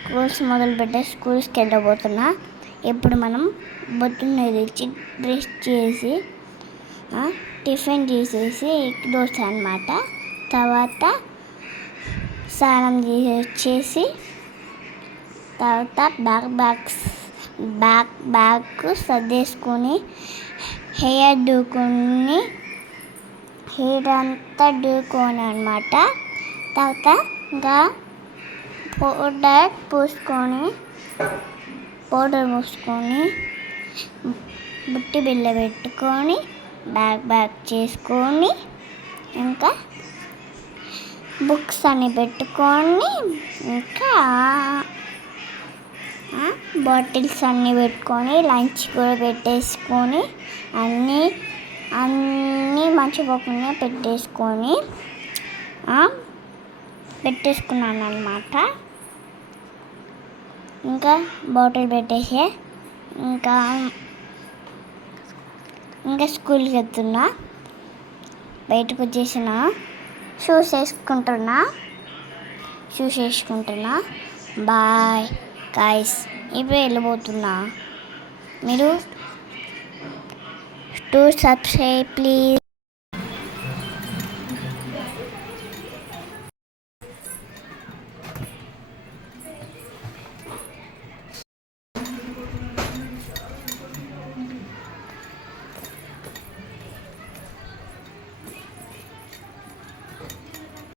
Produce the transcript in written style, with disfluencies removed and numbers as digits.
Schools మొదలుపెట్టే స్కూల్స్కి వెళ్ళబోతున్నా. ఇప్పుడు మనం బొట్టుని తెచ్చి బ్రష్ చేసి టిఫిన్ చేసేసి దోశ అన్నమాట. తర్వాత స్నానం చేసి తర్వాత బ్యాగ్ సర్దేసుకొని హెయిర్ అంతా దూకొని అన్నమాట. తర్వాత ఇంకా పౌడర్ పూసుకొని బుట్టి బిళ్ళ పెట్టుకొని బ్యాగ్ చేసుకొని ఇంకా బుక్స్ అన్నీ పెట్టుకొని ఇంకా బాటిల్స్ అన్నీ పెట్టుకొని లంచ్ కూడా పెట్టేసుకొని అన్నీ మర్చిపోకుండా పెట్టేసుకున్నాను అన్నమాట. ఇంకా బాటిల్ పెట్టేసి ఇంకా స్కూల్కి వెళ్తున్నా. బయటకు వచ్చేసిన షూస్ వేసుకుంటున్నా. బాయ్ గైస్, ఇప్పుడు వెళ్ళిపోతున్నా. మీరు టు సబ్స్క్రైబ్ ప్లీజ్.